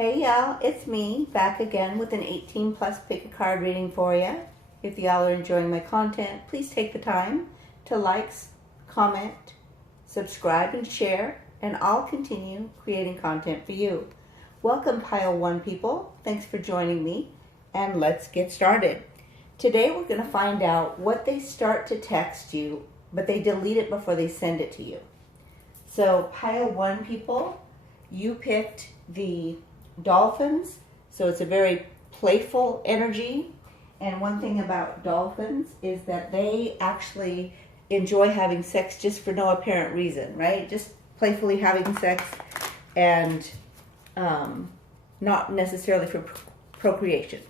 Hey y'all, it's me, back again with an 18 plus pick a card reading for you. If y'all are enjoying my content, please take the time to like, comment, subscribe, and share, and I'll continue creating content for you. Welcome Pile 1 people, thanks for joining me, and let's get started. Today we're going to find out what they start to text you, but they delete it before they send it to you. So Pile 1 people, you picked the dolphins, so it's a very playful energy. And one thing about dolphins is that they actually enjoy having sex just for no apparent reason, right? Just playfully having sex and not necessarily for procreation.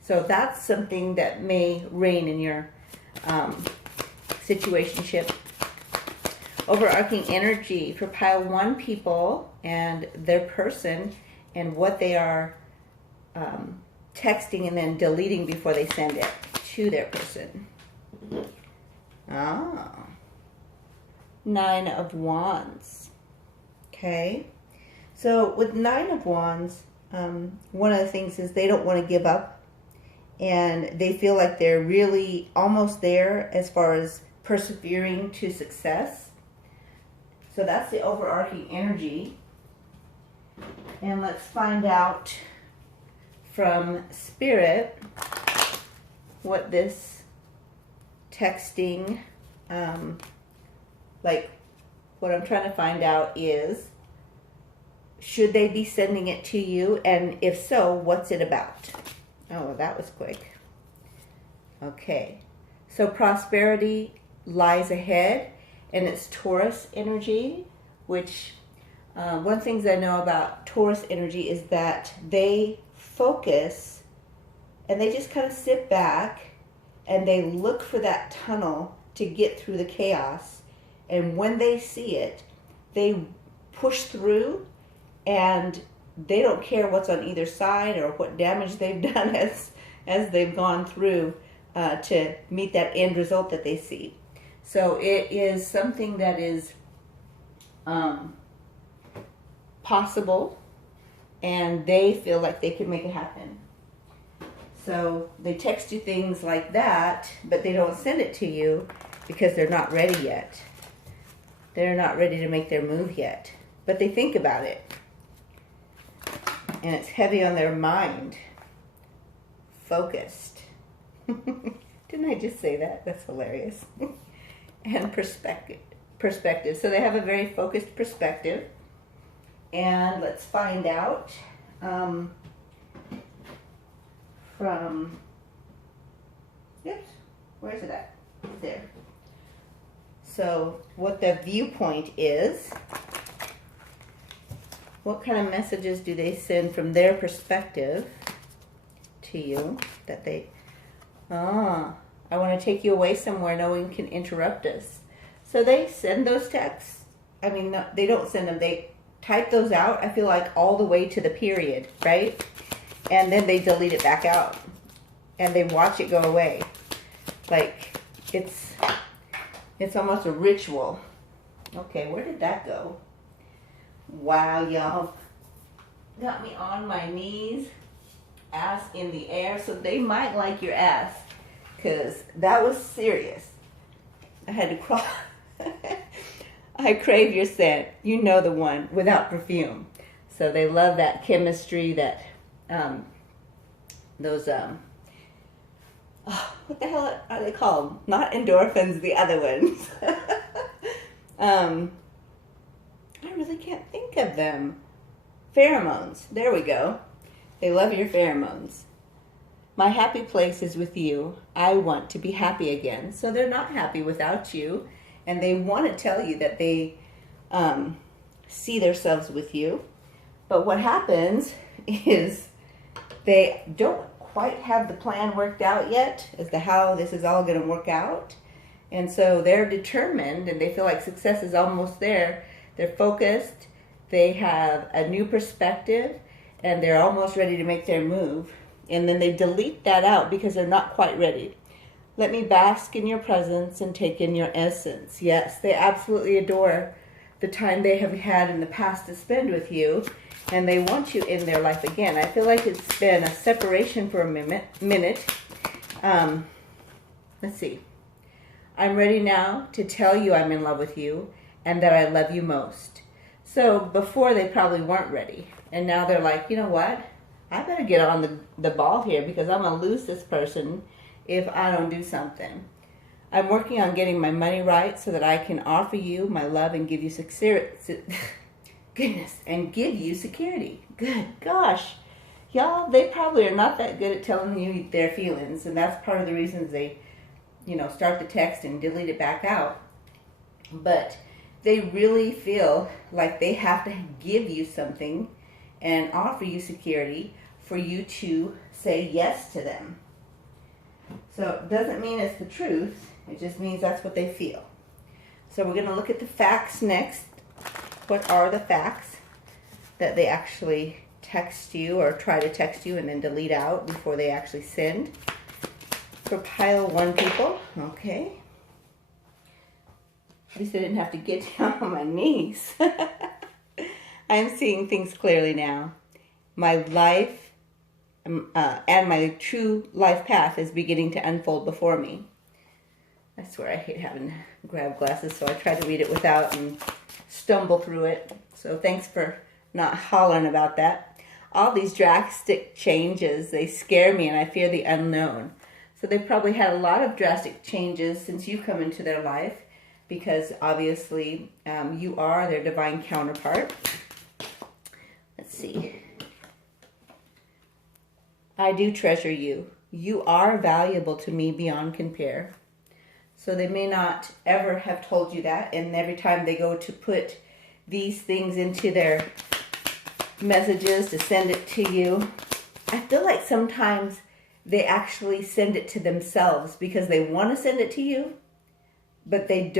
So that's something that may reign in your situationship. Overarching energy for Pile 1 people and their person and what they are texting and then deleting before they send it to their person. Ah, 9 of Wands. Okay, so with 9 of Wands, one of the things is they don't want to give up, and they feel like they're really almost there as far as persevering to success. So that's the overarching energy. And let's find out from Spirit what this texting, like what I'm trying to find out is, should they be sending it to you? And if so, what's it about? Oh, that was quick. Okay, so prosperity lies ahead, and it's Taurus energy, which one thing I know about Taurus energy is that they focus and they just kind of sit back and they look for that tunnel to get through the chaos. And when they see it, they push through, and they don't care what's on either side or what damage they've done as they've gone through to meet that end result that they see. So it is something that is possible, and they feel like they can make it happen. So they text you things like that, but they don't send it to you because they're not ready yet. They're not ready to make their move yet, but they think about it, and it's heavy on their mind. Focused. Didn't I just say that? That's hilarious. And perspective. So they have a very focused perspective. And let's find out from, oops, where is it at? There. So what the viewpoint is, what kind of messages do they send from their perspective to you that they, I want to take you away somewhere no one can interrupt us. So they send those texts. I mean, no, they don't send them, they type those out, I feel like, all the way to the period, right? And then they delete it back out and they watch it go away. Like it's almost a ritual. Okay, where did that go? Wow, y'all got me on my knees, ass in the air. So they might like your ass, because that was serious. I had to crawl. I crave your scent. You know, the one without perfume. So they love that chemistry, that those what the hell are they called? Not endorphins, the other ones. I really can't think of them. Pheromones. There we go. They love your pheromones. My happy place is with you. I want to be happy again. So they're not happy without you. And they want to tell you that they see themselves with you. But what happens is they don't quite have the plan worked out yet as to how this is all going to work out. And so they're determined, and they feel like success is almost there. They're focused. They have a new perspective, and they're almost ready to make their move. And then they delete that out because they're not quite ready. Let me bask in your presence and take in your essence. Yes, they absolutely adore the time they have had in the past to spend with you, and they want you in their life again. I feel like it's been a separation for a minute. Let's see. I'm ready now to tell you I'm in love with you and that I love you most. So before they probably weren't ready. And now they're like, you know what? I better get on the ball here because I'm going to lose this person if I don't do something. I'm working on getting my money right so that I can offer you my love and give you goodness, and give you security. Good gosh. Y'all, they probably are not that good at telling you their feelings, and that's part of the reasons they, start the text and delete it back out. But they really feel like they have to give you something and offer you security for you to say yes to them. So it doesn't mean it's the truth. It just means that's what they feel. So we're going to look at the facts next. What are the facts that they actually text you or try to text you and then delete out before they actually send? For pile 1 people, okay. At least I didn't have to get down on my knees. I'm seeing things clearly now. My life and my true life path is beginning to unfold before me. I swear I hate having to grab glasses, so I try to read it without and stumble through it. So thanks for not hollering about that. All these drastic changes, they scare me and I fear the unknown. So they've probably had a lot of drastic changes since you come into their life because obviously you are their divine counterpart. Let's see. I do treasure you. You are valuable to me beyond compare. So they may not ever have told you that, and every time they go to put these things into their messages to send it to you, I feel like sometimes they actually send it to themselves because they want to send it to you, but they're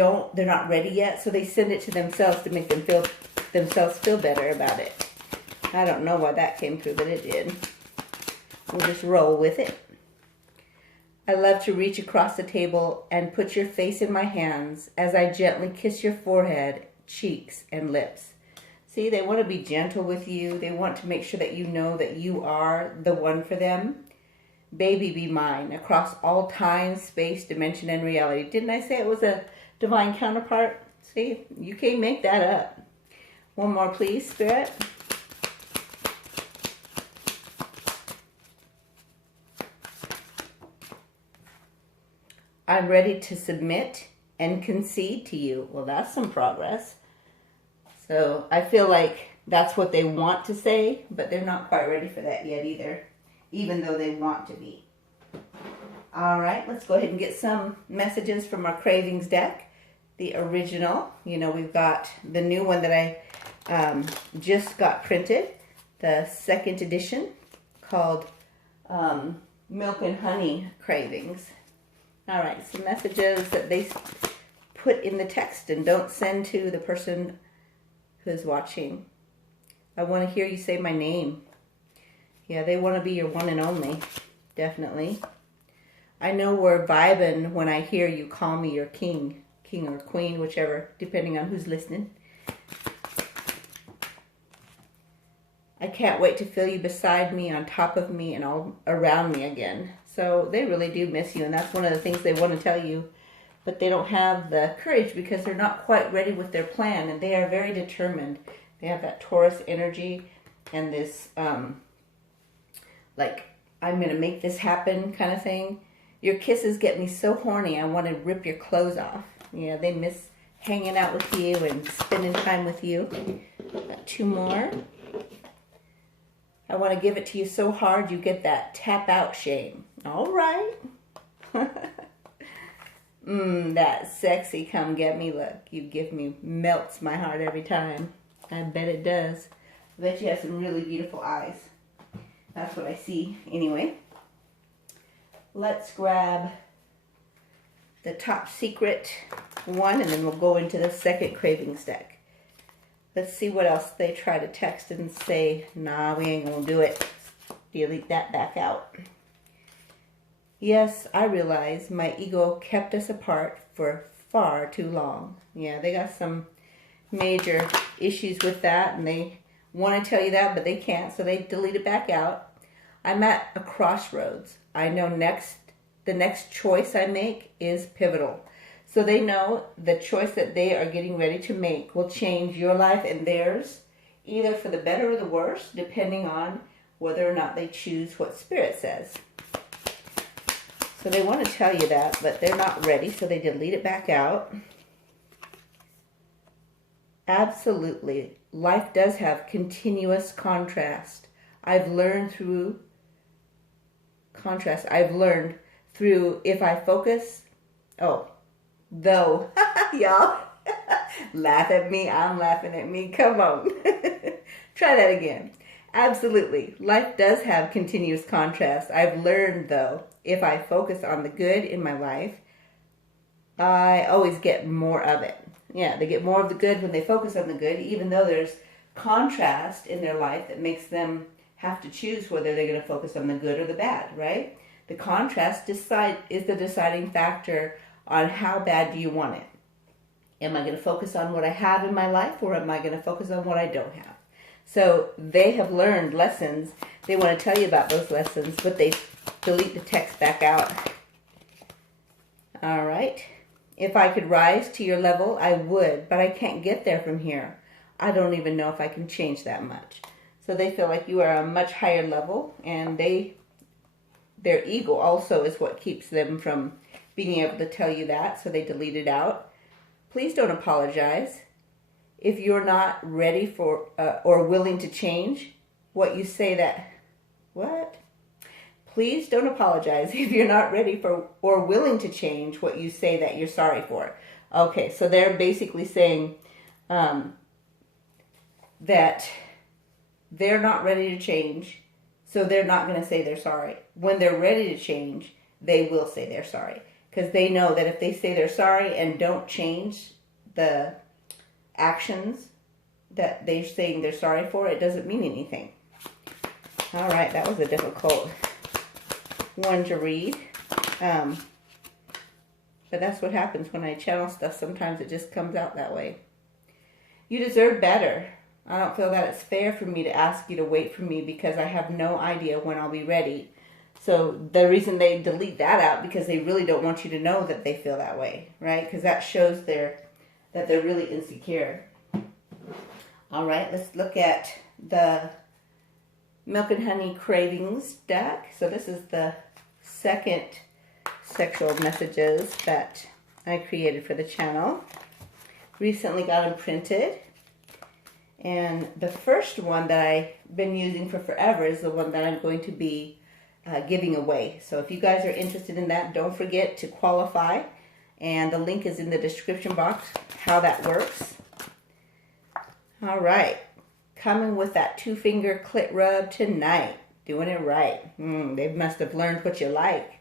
not ready yet, so they send it to themselves to make themselves feel better about it. I don't know why that came through, but it did. We'll just roll with it. I love to reach across the table and put your face in my hands as I gently kiss your forehead, cheeks, and lips. See, they want to be gentle with you. They want to make sure that you know that you are the one for them. Baby, be mine, across all time, space, dimension, and reality. Didn't I say it was a divine counterpart? See, you can't make that up. One more, please, Spirit. I'm ready to submit and concede to you. Well, that's some progress. So I feel like that's what they want to say, but they're not quite ready for that yet either, even though they want to be. All right, let's go ahead and get some messages from our Cravings deck. The original, we've got the new one that I just got printed, the 2nd edition, called Milk and Honey Cravings. All right, some messages that they put in the text and don't send to the person who's watching. I want to hear you say my name. Yeah, they want to be your one and only, definitely. I know we're vibing when I hear you call me your king or queen, whichever, depending on who's listening. I can't wait to feel you beside me, on top of me, and all around me again. So they really do miss you, and that's one of the things they want to tell you, but they don't have the courage because they're not quite ready with their plan, and they are very determined. They have that Taurus energy and this, like, I'm going to make this happen kind of thing. Your kisses get me so horny, I want to rip your clothes off. Yeah, they miss hanging out with you and spending time with you. Got 2 more. I want to give it to you so hard you get that tap out shame. All right. That sexy come get me look you give me melts my heart every time. I bet it does. I bet you have some really beautiful eyes. That's what I see anyway. Let's grab the top secret one and then we'll go into the 2nd Cravings deck. Let's see what else they try to text and say, nah, we ain't gonna do it. Delete that back out. Yes, I realize my ego kept us apart for far too long. Yeah, they got some major issues with that, and they want to tell you that, but they can't, so they delete it back out. I'm at a crossroads. I know the next choice I make is pivotal. So they know the choice that they are getting ready to make will change your life and theirs, either for the better or the worse, depending on whether or not they choose what Spirit says. So they want to tell you that, but they're not ready, so they delete it back out. Absolutely. Life does have continuous contrast. I've learned through if I focus, though, y'all, laugh at me, I'm laughing at me, come on. Try that again. Absolutely. Life does have continuous contrast. I've learned, though, if I focus on the good in my life, I always get more of it. Yeah, they get more of the good when they focus on the good, even though there's contrast in their life that makes them have to choose whether they're going to focus on the good or the bad, right? The contrast is the deciding factor on how bad do you want it. Am I going to focus on what I have in my life, or am I going to focus on what I don't have? So they have learned lessons. They want to tell you about those lessons, but they delete the text back out. All right. If I could rise to your level, I would, but I can't get there from here. I don't even know if I can change that much. So they feel like you are a much higher level, and their ego also is what keeps them from being able to tell you that, so they delete it out. Please don't apologize if you're not ready for or willing to change what you say that. What? Please don't apologize if you're not ready for or willing to change what you say that you're sorry for. Okay, so they're basically saying that they're not ready to change, so they're not going to say they're sorry. When they're ready to change, they will say they're sorry, because they know that if they say they're sorry and don't change the actions that they're saying they're sorry for, it doesn't mean anything. All right, that was a difficult one to read. But that's what happens when I channel stuff. Sometimes it just comes out that way. You deserve better. I don't feel that it's fair for me to ask you to wait for me because I have no idea when I'll be ready. So the reason they delete that out, because they really don't want you to know that they feel that way, right? Because that shows that they're really insecure. All right, let's look at the Milk and Honey Cravings deck. So this is the second sexual messages that I created for the channel. Recently got them printed. And the first one that I've been using for forever is the one that I'm going to be giving away. So if you guys are interested in that, don't forget to qualify. And the link is in the description box, how that works. All right. Coming with that 2-finger clit rub tonight. Doing it right. They must have learned what you like.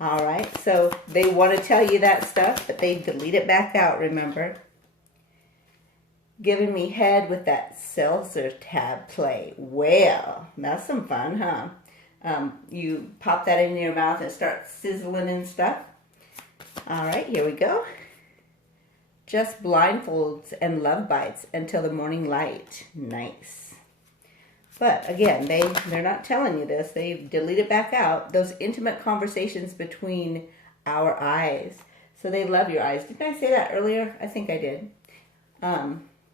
All right. So they want to tell you that stuff, but they delete it back out, remember. Giving me head with that seltzer tab play. Well, that's some fun, huh? You pop that in your mouth and start sizzling and stuff. All right, here we go. Just blindfolds and love bites until the morning light. Nice. But again, they're not telling you this. They delete it back out. Those intimate conversations between our eyes. So they love your eyes. Didn't I say that earlier? I think I did.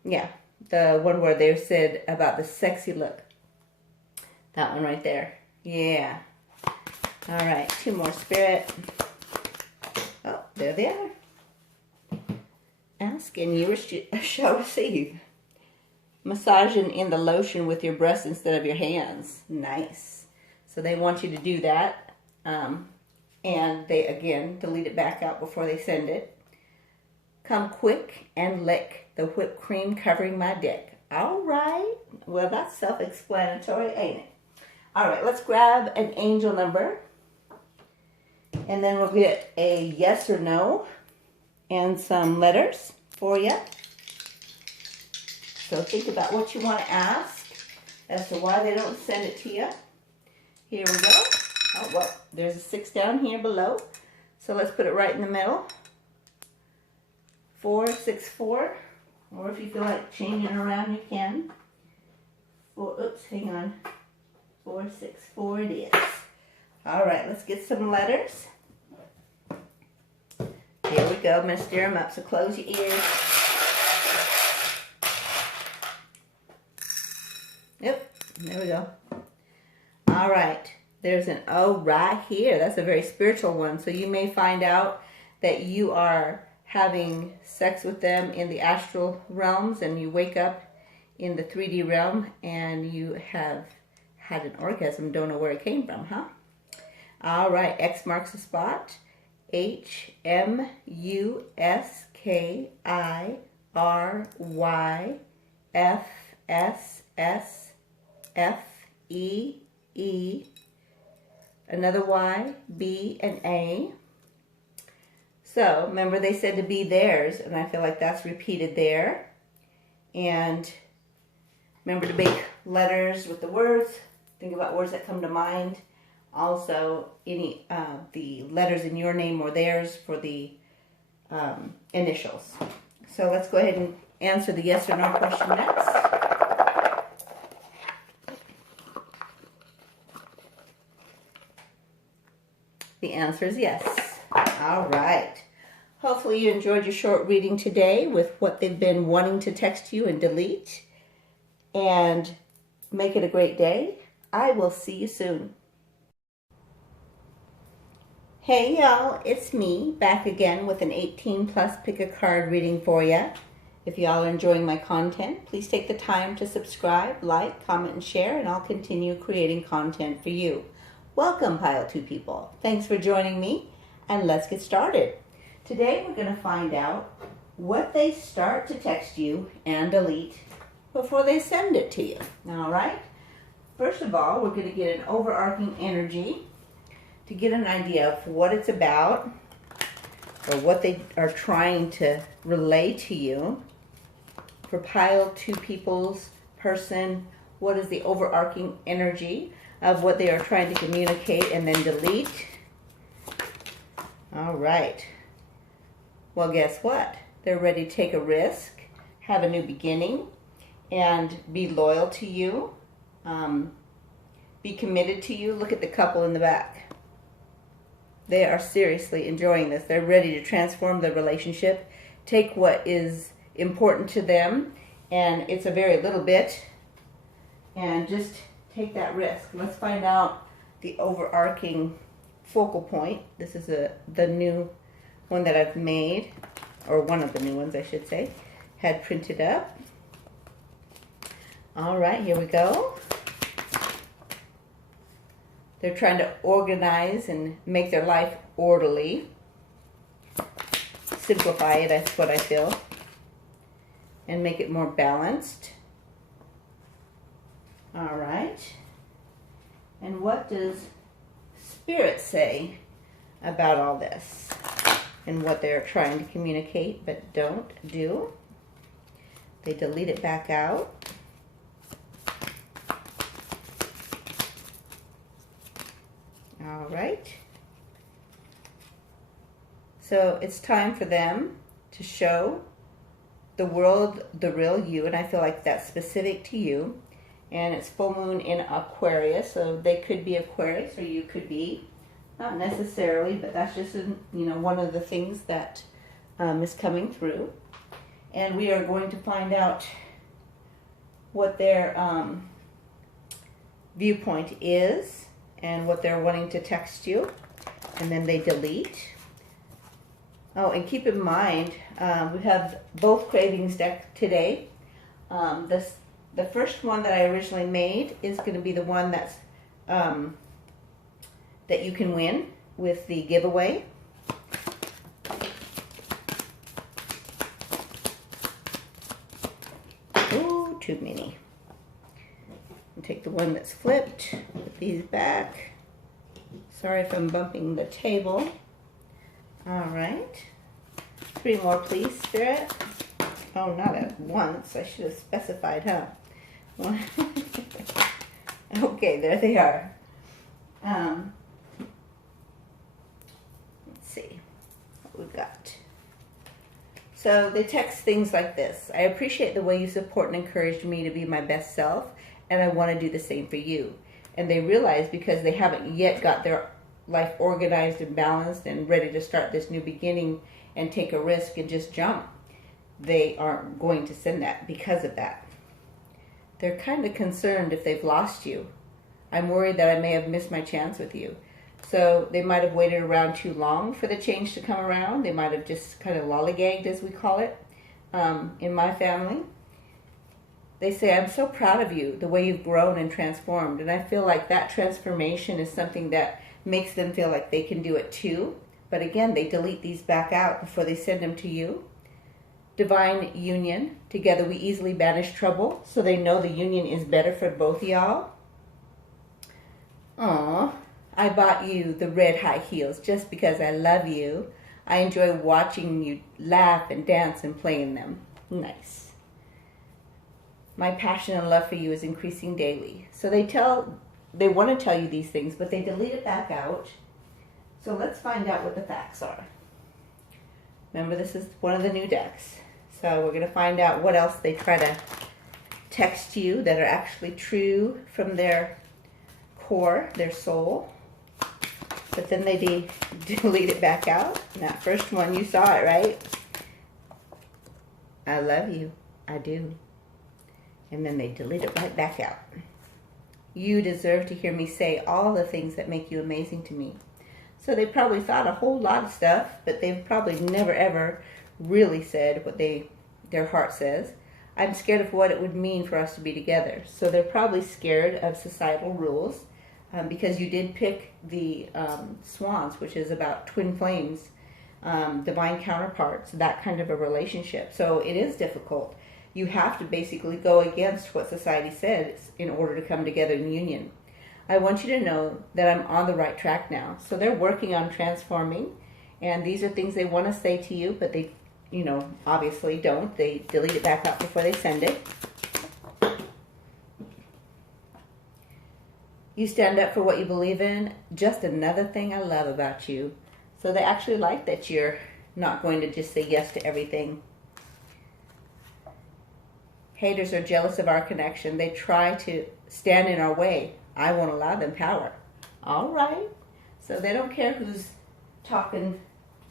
Yeah, the one where they said about the sexy look. That one right there. Yeah. All right, 2 more, Spirit. Oh, there they are. Ask and you shall receive. Massaging in the lotion with your breasts instead of your hands. Nice. So they want you to do that. And they, again, delete it back out before they send it. Come quick and lick the whipped cream covering my dick. All right. Well, that's self-explanatory, ain't it? All right, let's grab an angel number. And then we'll get a yes or no and some letters for you. So think about what you want to ask as to why they don't send it to you. Here we go. Oh, well, there's a 6 down here below. So let's put it right in the middle. 4, 6, 4. Or if you feel like changing around, you can. Oops, hang on. 464 it is. All right, let's get some letters. Here we go. I'm going to stir them up, so close your ears. Yep, there we go. All right, there's an O right here. That's a very spiritual one. So you may find out that you are having sex with them in the astral realms, and you wake up in the 3D realm and you have had an orgasm. Don't know where it came from, huh? All right, X marks the spot. HMUSKIRYFSSFEE. Another Y, B, and A. So, remember they said to be theirs, and I feel like that's repeated there. And remember to make letters with the words. Think about words that come to mind. Also, any the letters in your name or theirs for the initials. So let's go ahead and answer the yes or no question next. The answer is yes. All right. Hopefully you enjoyed your short reading today with what they've been wanting to text you and delete. And make it a great day. I will see you soon. Hey y'all, it's me back again with an 18+ pick a card reading for you. If y'all are enjoying my content, please take the time to subscribe, like, comment, and share, and I'll continue creating content for you. Welcome, Pile 2 people. Thanks for joining me, and let's get started. Today we're going to find out what they start to text you and delete before they send it to you. All right? First of all, we're going to get an overarching energy to get an idea of what it's about or what they are trying to relay to you. For Pile 2 people's person, what is the overarching energy of what they are trying to communicate and then delete? All right. Well, guess what? They're ready to take a risk, have a new beginning, and be loyal to you, be committed to you. Look at the couple in the back. They are seriously enjoying this. They're ready to transform the relationship, take what is important to them, and it's a very little bit, and just take that risk. Let's find out the overarching focal point. This is the new one that I've made, or one of the new ones I should say, had printed up. All right, here we go. They're trying to organize and make their life orderly. Simplify it, that's what I feel. And make it more balanced. All right. And what does Spirit say about all this? And what they're trying to communicate but don't do? They delete it back out. All right. So it's time for them to show the world the real you, and I feel like that's specific to you. And it's full moon in Aquarius, so they could be Aquarius or you could be. Not necessarily, but that's just one of the things that is coming through. And we are going to find out what their viewpoint is and what they're wanting to text you, and then they delete. Oh, and keep in mind, we have both Cravings deck today. The first one that I originally made is going to be the one that's that you can win with the giveaway. Ooh, too many. I'll take the one that's flipped, put these back. Sorry if I'm bumping the table. All right. 3 more, please, Spirit. Oh, not at once. I should have specified, huh? Okay, there they are. Let's see what we've got. So So they text things like this: I appreciate the way you support and encourage me to be my best self, and I want to do the same for you. And they realize because they haven't yet got their life organized and balanced and ready to start this new beginning and take a risk and just jump, they aren't going to send that because of that. They're kind of concerned if they've lost you. I'm worried that I may have missed my chance with you. So they might have waited around too long for the change to come around. They might have just kind of lollygagged, as we call it, in my family. They say, I'm so proud of you, the way you've grown and transformed. And I feel like that transformation is something that makes them feel like they can do it too. But again, they delete these back out before they send them to you. Divine union. Together we easily banish trouble. So they know the union is better for both y'all. Aww. I bought you the red high heels just because I love you. I enjoy watching you laugh and dance and play in them. Nice. My passion and love for you is increasing daily. So they want to tell you these things, but they delete it back out. So let's find out what the facts are. Remember, this is one of the new decks. So we're going to find out what else they try to text you that are actually true from their core, their soul. But then they delete it back out. And that first one, you saw it, right? I love you. I do. And then they delete it right back out. You deserve to hear me say all the things that make you amazing to me. So they probably thought a whole lot of stuff, but they've probably never ever really said what their heart says. I'm scared of what it would mean for us to be together. So they're probably scared of societal rules. Because you did pick the swans, which is about twin flames, divine counterparts, that kind of a relationship. So it is difficult. You have to basically go against what society says in order to come together in union. I want you to know that I'm on the right track now. So they're working on transforming, and these are things they want to say to you, but they, obviously don't. They delete it back out before they send it. You stand up for what you believe in. Just another thing I love about you. So they actually like that you're not going to just say yes to everything. Haters are jealous of our connection. They try to stand in our way. I won't allow them power. All right. So they don't care who's talking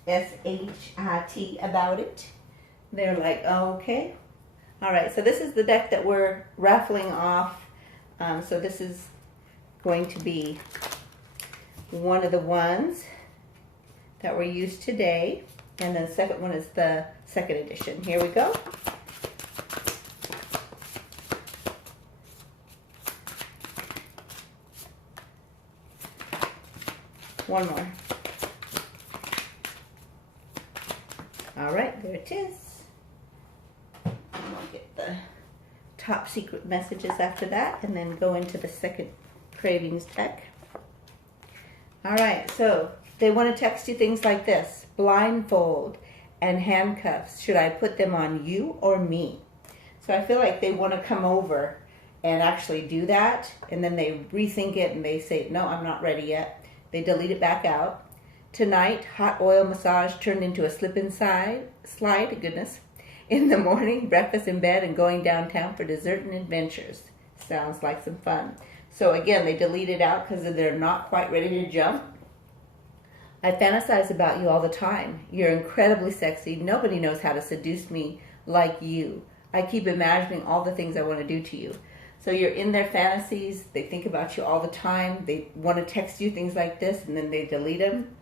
S-H-I-T about it. They're like, oh, okay. All right. So this is the deck that we're raffling off. So this is going to be one of the ones that were used today, and the second one is the second edition. Here we go. One more. All right, there it is. I'm gonna get the top secret messages after that, and then go into the second Cravings deck. All right, so they want to text you things like this: blindfold and handcuffs. Should I put them on you or me? So I feel like they want to come over and actually do that, and then they rethink it and they say, no, I'm not ready yet. They delete it back out. Tonight, hot oil massage turned into a slide, goodness. In the morning, breakfast in bed and going downtown for dessert and adventures. Sounds like some fun. So again, they delete it out because they're not quite ready to jump. I fantasize about you all the time. You're incredibly sexy. Nobody knows how to seduce me like you. I keep imagining all the things I want to do to you. So you're in their fantasies. They think about you all the time. They want to text you things like this, and then they delete them.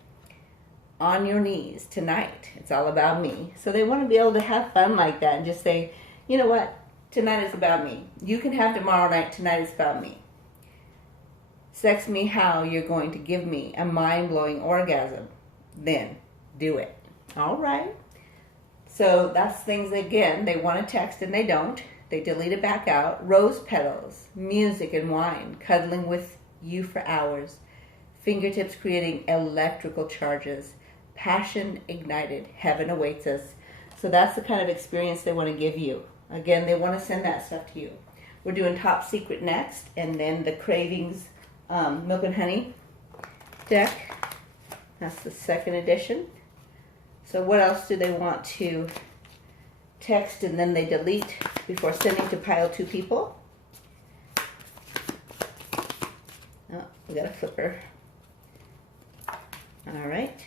On your knees tonight. It's all about me. So they want to be able to have fun like that and just say, you know what? Tonight is about me. You can have tomorrow night. Tonight is about me. Sex me how you're going to give me a mind-blowing orgasm. Then do it. All right. So that's things, again, they want to text and they don't. They delete it back out. Rose petals, music and wine, cuddling with you for hours, fingertips creating electrical charges, passion ignited, heaven awaits us. So that's the kind of experience they want to give you. Again, they want to send that stuff to you. We're doing Top Secret next, and then the Cravings Milk and Honey deck. That's the second edition. So what else do they want to text and then they delete before sending to pile 2 people. Oh, we got a flipper. All right.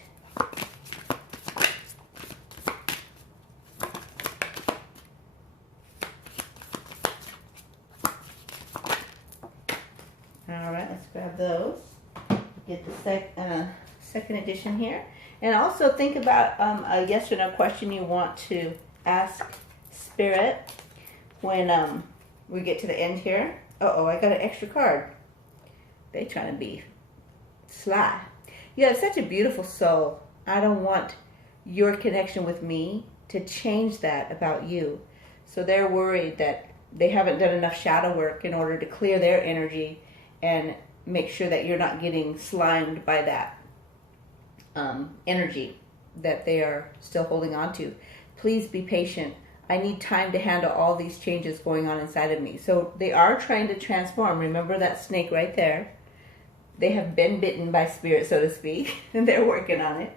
All right, let's grab those. Get the second edition here. And also think about a yes or no question you want to ask Spirit when we get to the end here. Uh-oh, I got an extra card. They trying to be sly. You have such a beautiful soul. I don't want your connection with me to change that about you. So they're worried that they haven't done enough shadow work in order to clear their energy and make sure that you're not getting slimed by that energy that they are still holding on to. Please be patient. I need time to handle all these changes going on inside of me. So they are trying to transform. Remember that snake right there? They have been bitten by spirit, so to speak, and they're working on it.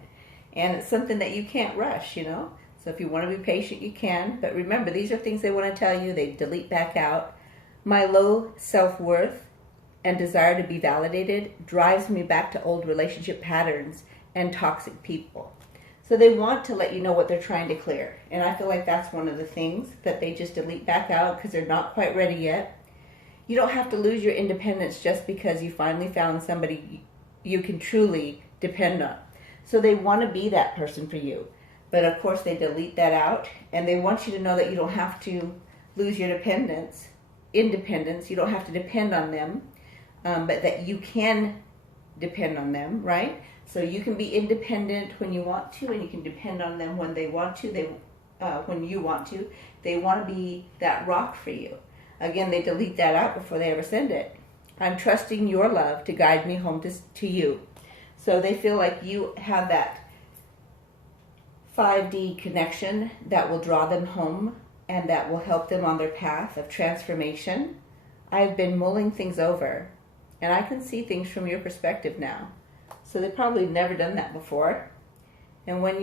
And it's something that you can't rush, you know? So if you want to be patient, you can. But remember, these are things they want to tell you. They delete back out. My low self-worth and desire to be validated drives me back to old relationship patterns and toxic people. So they want to let you know what they're trying to clear. And I feel like that's one of the things that they just delete back out because they're not quite ready yet. You don't have to lose your independence just because you finally found somebody you can truly depend on. So they want to be that person for you. But of course they delete that out, and they want you to know that you don't have to lose your independence. You don't have to depend on them, but that you can depend on them, right? So you can be independent when you want to, and you can depend on them when they want to. When you want to. They want to be that rock for you. Again, they delete that out before they ever send it. I'm trusting your love to guide me home to you. So they feel like you have that 5D connection that will draw them home and that will help them on their path of transformation. I've been mulling things over, and I can see things from your perspective now. So they've probably never done that before. And when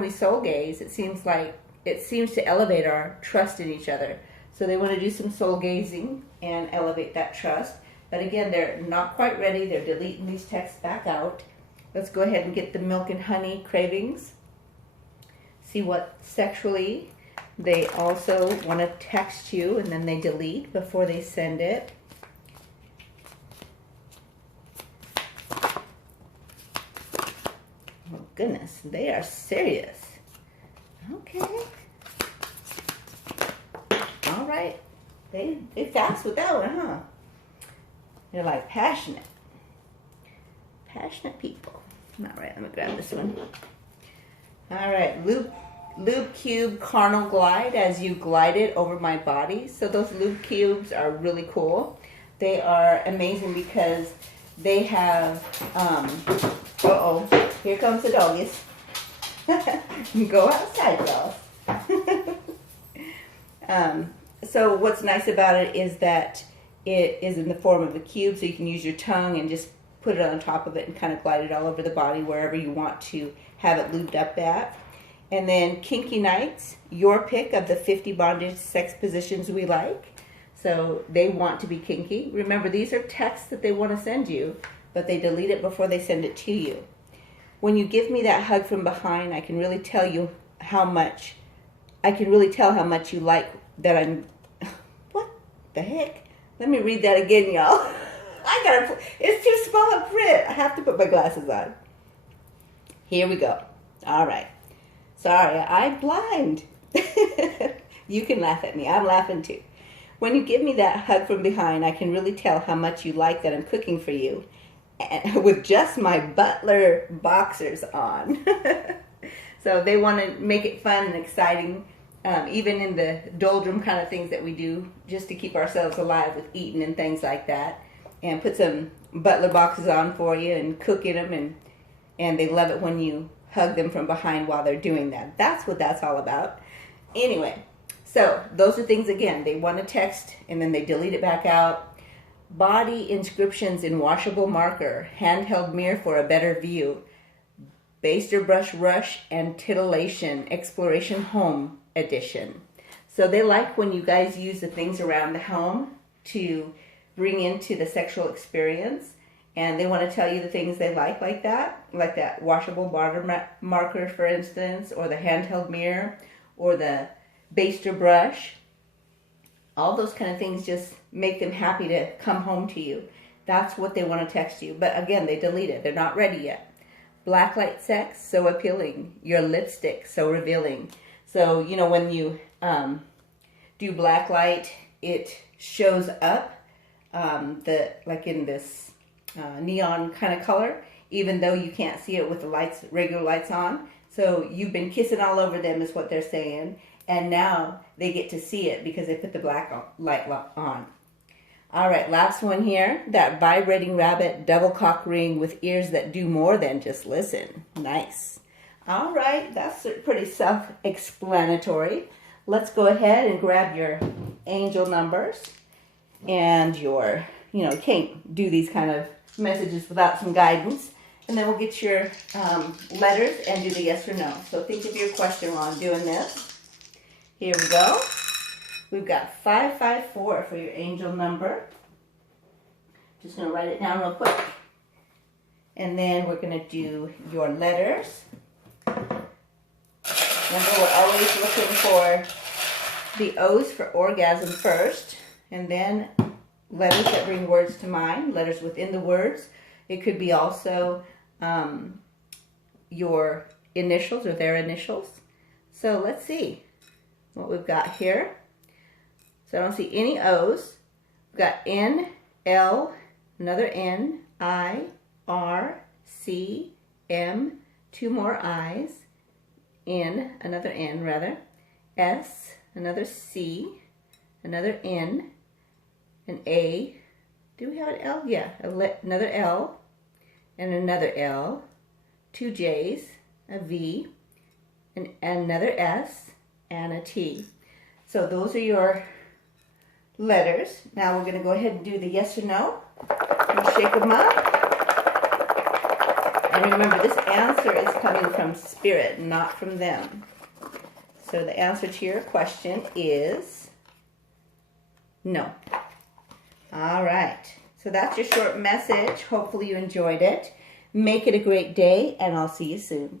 we soul gaze, it seems to elevate our trust in each other. So they want to do some soul gazing and elevate that trust. But again, they're not quite ready. They're deleting these texts back out. Let's go ahead and get the milk and honey cravings. See what sexually they also want to text you, and then they delete before they send it. Oh goodness, they are serious. Okay. All right. They fast with that one, huh? They're like passionate people. All right, let me grab this one. All right, lube cube carnal glide as you glide it over my body. So those lube cubes are really cool. They are amazing because they have, here comes the doggies. Go outside, y'all. So what's nice about it is that it is in the form of a cube, so you can use your tongue and just put it on top of it and kind of glide it all over the body wherever you want to have it lubed up at. And then Kinky Nights, your pick of the 50 bondage sex positions we like. So they want to be kinky. Remember, these are texts that they want to send you, but they delete it before they send it to you. When you give me that hug from behind, I can really tell how much you like that I'm... What the heck? Let me read that again, y'all. It's too small a print. I have to put my glasses on. Here we go. All right. Sorry, I'm blind. You can laugh at me. I'm laughing too. When you give me that hug from behind, I can really tell how much you like that I'm cooking for you, and with just my butler boxers on. So they want to make it fun and exciting. Even in the doldrum kind of things that we do just to keep ourselves alive with eating and things like that, and put some butler boxes on for you and cook in them, and they love it when you hug them from behind while they're doing that. That's what that's all about. Anyway, so those are things, again, they want to text and then they delete it back out. Body inscriptions in washable marker, handheld mirror for a better view, baster brush rush and titillation, exploration home edition. So they like when you guys use the things around the home to bring into the sexual experience. And they want to tell you the things they like that washable water marker, for instance, or the handheld mirror, or the baster brush. All those kind of things just make them happy to come home to you. That's what they want to text you. But again, they delete it. They're not ready yet. Blacklight sex, so appealing. Your lipstick, so revealing. So, you know, when you do blacklight, it shows up like in this neon kind of color, even though you can't see it with the lights, regular lights on. So you've been kissing all over them is what they're saying. And now they get to see it because they put the black light on. All right, last one here. That vibrating rabbit double cock ring with ears that do more than just listen. Nice. All right, that's pretty self-explanatory. Let's go ahead and grab your angel numbers and your, you can't do these kind of messages without some guidance. And then we'll get your letters and do the yes or no. So think of your question while I'm doing this. Here we go. We've got 554 for your angel number. Just going to write it down real quick. And then we're going to do your letters. Remember, we're always looking for the O's for orgasm first. And then letters that bring words to mind. Letters within the words. It could be also your initials or their initials. So let's see what we've got here. So I don't see any O's. We've got N, L, another N, I, R, C, M, two more I's, N, another N rather, S, another C, another N, an A. Do we have an L? Yeah, another L, and another L, two J's, a V, and another S, and a T. So those are your letters. Now we're going to go ahead and do the yes or no. And shake them up. And remember, this answer is coming from spirit, not from them. So the answer to your question is no. All right. So that's your short message. Hopefully you enjoyed it. Make it a great day, and I'll see you soon.